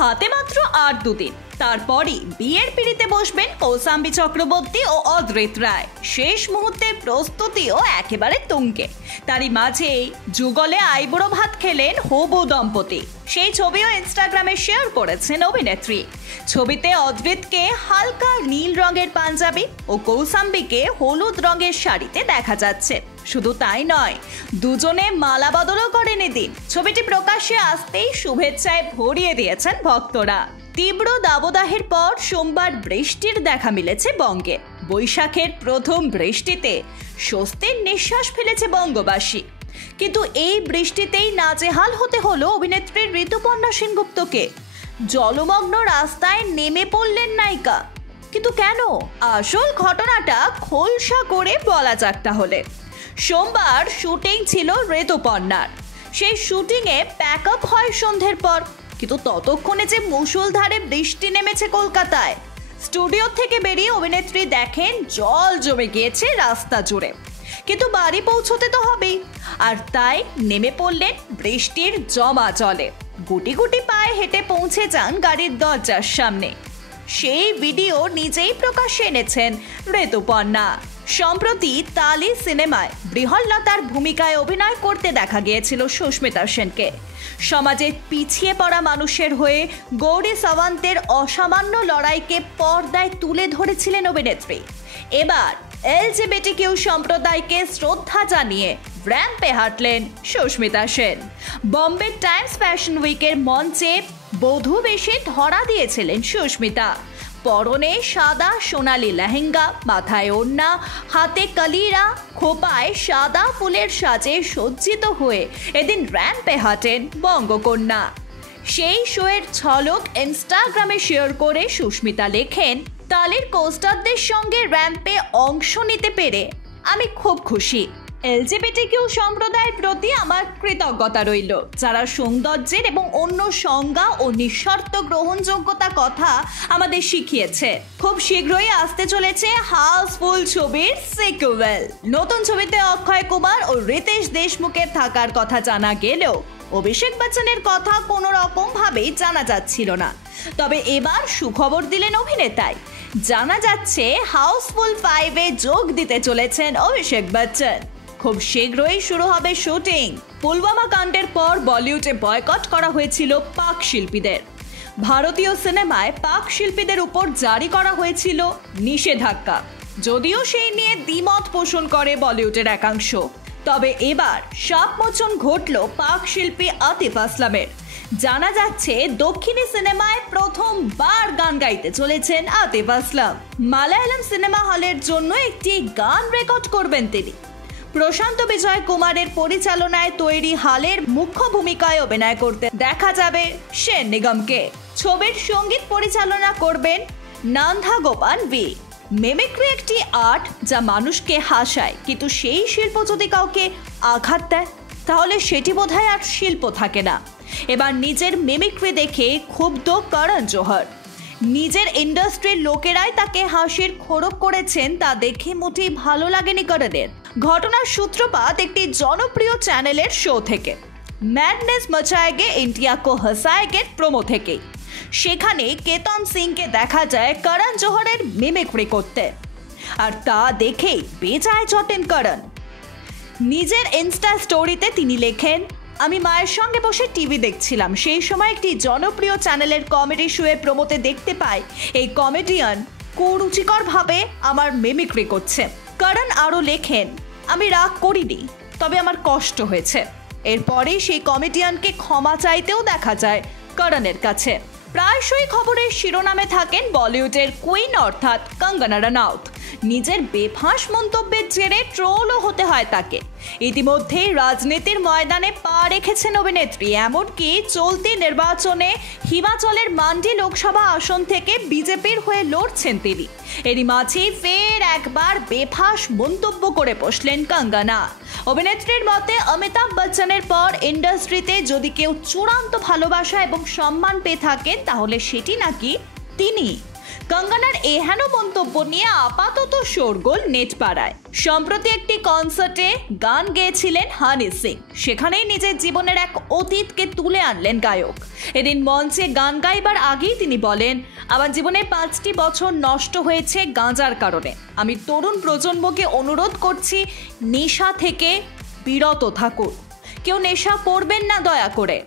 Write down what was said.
হাতে মাত্র আর দুদিন, তারপরই বিয়ের পিঁড়িতে বসবেন কৌশাম্বী চক্রবর্তী ও অদ্রিত রায়। শেষ মুহূর্তের প্রস্তুতিও একেবারে তুঙ্গে। তারই মাঝেই যুগলে আইবুড়ো ভাত খেলেন হবু দম্পতি। সেই ছবিও ইনস্টাগ্রামে শেয়ার করেছেন অভিনেত্রী। ছবিতে অদ্রিতকে হালকা নীল রঙের পাঞ্জাবি ও কৌশাম্বীকে হলুদ রঙের শাড়িতে দেখা যাচ্ছে। শুধু তাই নয়, দুজনে মালা বদলও করেন এদিন। ছবিটি প্রকাশ্যে আসতেই শুভেচ্ছায় ভরিয়ে দিয়েছেন ভক্তরা। তীব্র দাবদাহের পর সোমবার বৃষ্টির দেখা মিলেছে বঙ্গে। বৈশাখের প্রথম বৃষ্টিতে স্বস্তির নিঃশ্বাস ফেলেছে বঙ্গবাসী। কিন্তু এই বৃষ্টিতেই নাজেহাল হতে হলো অভিনেত্রী ঋতুপর্ণা সেনগুপ্তকে। জলমগ্ন রাস্তায় নেমে পড়লেন নায়িকা। কিন্তু কেন? আসল ঘটনাটা খোলসা করে বলা যাক তাহলে। সোমবার শুটিং ছিল ঋতুপর্ণার। সেই শুটিংয়ে প্যাক আপ হয় সন্ধ্যের পর। কিন্তু ততক্ষণে যে মুষলধারে বৃষ্টি নেমেছে কলকাতায়। স্টুডিও থেকে বেরিয়ে অভিনেত্রী দেখেন জল জমে গিয়েছে রাস্তা জুড়ে। কিন্তু বাড়ি পৌঁছতে তো হবেই, আর তাই নেমে পড়লেন বৃষ্টির জমা জলে। গুটি গুটি পায়ে হেঁটে পৌঁছে যান গাড়ির দরজার সামনে। সেই ভিডিও নিজেই প্রকাশ্যে এনেছেন ঋতুপর্ণা। সম্প্রতি তালি সিনেমায় বৃহল্লতার ভূমিকায় অভিনয় করতে দেখা গিয়েছিল সুস্মিতা সেনকে। সমাজের পিছিয়ে পড়া মানুষের হয়ে গৌরী সাওয়ান্তের অসামান্য লড়াইকে পর্দায় তুলে ধরেছিলেন অভিনেত্রী। এবার এলজিবিটিকিউ সম্প্রদায়কে শ্রদ্ধা জানিয়ে র্যাম্পে হাঁটলেন সুস্মিতা সেন। বম্বে টাইমস ফ্যাশন উইকের মঞ্চে বধূ বেশে ধরা দিয়েছিলেন সুস্মিতা। পরনে সাদা সোনালি লেহেঙ্গা, মাথায় ওড়না, হাতে কালিরা, খোপায় সাদা ফুলের সাজে সজ্জিত হয়ে এদিন র্যাম্পে হাঁটেন বঙ্গকন্যা। সেই শোয়ের ঝলক ইনস্টাগ্রামে শেয়ার করে সুস্মিতা লেখেন, তালির কোস্টারদের সঙ্গে র্যাম্পে অংশ নিতে পেরে আমি খুব খুশি। এলজিবিটিকিউ সম্প্রদায়ের প্রতি আমার কৃতজ্ঞতা রইল, যারা সৌন্দর্যের এবং অন্য সংজ্ঞা ও নিঃশর্ত গ্রহণযোগ্যতা কথা আমাদের শিখিয়েছে। খুব শীঘ্রই আসতে চলেছে হাউসফুল ছবির সিকুয়েল। নতুন ছবিতে অক্ষয় কুমার ও রিতেশ দেশমুখের থাকার কথা জানা গেলেও অভিষেক বচ্চনের কথা কোনো রকম ভাবেই জানা যাচ্ছিল না। তবে এবার সুখবর দিলেন অভিনেতাই। জানা যাচ্ছে হাউসফুল 5-এ যোগ দিতে চলেছেন অভিষেক বচ্চন। খুব শীঘ্রই শুরু হবে শুটিং। পুলওয়ামা কাণ্ডের পর বলিউডে বয়কট করা হয়েছিল পাক শিল্পীদের। ভারতীয় সিনেমায় পাক শিল্পীদের উপর জারি করা হয়েছিল নিষেধাজ্ঞা। যদিও সেই নিয়ে দ্বিমত পোষণ করে বলিউডের একাংশ। তবে এবার শাপমোচন ঘটল পাক শিল্পী আতিফ আসলামের। জানা যাচ্ছে দক্ষিণী সিনেমায় প্রথমবার গান গাইতে চলেছেন আতিফ আসলাম। মালায়ালাম সিনেমা হলের জন্য একটি গান রেকর্ড করবেন তিনি। প্রশান্ত বিজয় কুমারের পরিচালনায় তৈরি হালের মুখ্য ভূমিকায় অভিনয় করতে দেখা যাবে সেন নিগমকে। ছবির সঙ্গীত পরিচালনা করবেন নান্ধা গোপান ভি। মিমিক্রি একটি আর্ট যা মানুষকে হাসায়, কিন্তু সেই শিল্প যদি কাউকে আঘাত দেয় তাহলে সেটি বোধহয় আর শিল্প থাকে না। এবার নিজের মিমিক্রি দেখে ক্ষুব্ধ করণ জোহর। নিজের ইন্ডাস্ট্রির লোকেরাই তাকে হাসির খোরাক করেছেন, তা দেখে মোটেই ভালো লাগেনি করণের। ঘটনার সূত্রপাত একটি জনপ্রিয় চ্যানেলের শো থেকে, ম্যাডনেস মচায়েগে ইন্ডিয়া কো হাসায়েগে প্রোমো থেকেই। সেখানে কেতন সিংকে দেখা যায় করণ জোহরের মিমিক্রি করতে, আর তা দেখেই বেজায় চটেন করণ। নিজের ইনস্টা স্টোরিতে তিনি লেখেন, আমি মায়ের সঙ্গে বসে টিভি দেখছিলাম। সেই সময় একটি জনপ্রিয় চ্যানেলের কমেডি শোয়ে প্রমোতে দেখতে পাই এই কমেডিয়ান কুরুচিকরভাবে আমার মিমিক্রি করছে। করণ আরও লেখেন, আমি রাগ করিনি, তবে আমার কষ্ট হয়েছে। এরপরেই সেই কমেডিয়ানকে ক্ষমা চাইতেও দেখা যায় করণের কাছে। প্রায়শই খবরের শিরোনামে থাকেন বলিউডের কুইন অর্থাৎ কঙ্গনা রানাউত। নিজের বেফাঁস মন্তব্যের জেরে ট্রোলও হতে হয় তাকে। ইতিমধ্যেই রাজনীতির ময়দানে পা রেখেছেন অভিনেত্রী। এমনকি চলতি নির্বাচনে হিমাচলের মান্ডি লোকসভা আসন থেকে বিজেপির হয়ে লড়ছেন তিনি। এরই মাঝেই ফের একবার বেফাঁস মন্তব্য করে বসলেন কঙ্গনা। অভিনেত্রীর মতে অমিতাভ বচ্চনের পর ইন্ডাস্ট্রিতে যদি কেউ চূড়ান্ত ভালোবাসা এবং সম্মান পেয়ে থাকেন তাহলে সেটি নাকি তিনি। কঙ্গনার এহেন মন্তব্য নিয়ে আপাতত শোরগোল নেট পাড়ায়। সম্প্রতি একটি কনসার্টে গান গেয়েছিলেন হানি সিং, সেখানেই নিজের জীবনের এক অতীতকে তুলে আনলেন গায়ক। এদিন মঞ্চে গান গাইবার আগেই তিনি বলেন, আমার জীবনে 5টি বছর নষ্ট হয়েছে গাঁজার কারণে। আমি তরুণ প্রজন্মকে অনুরোধ করছি, নেশা থেকে বিরত থাকুন, কেউ নেশা করবেন না দয়া করে।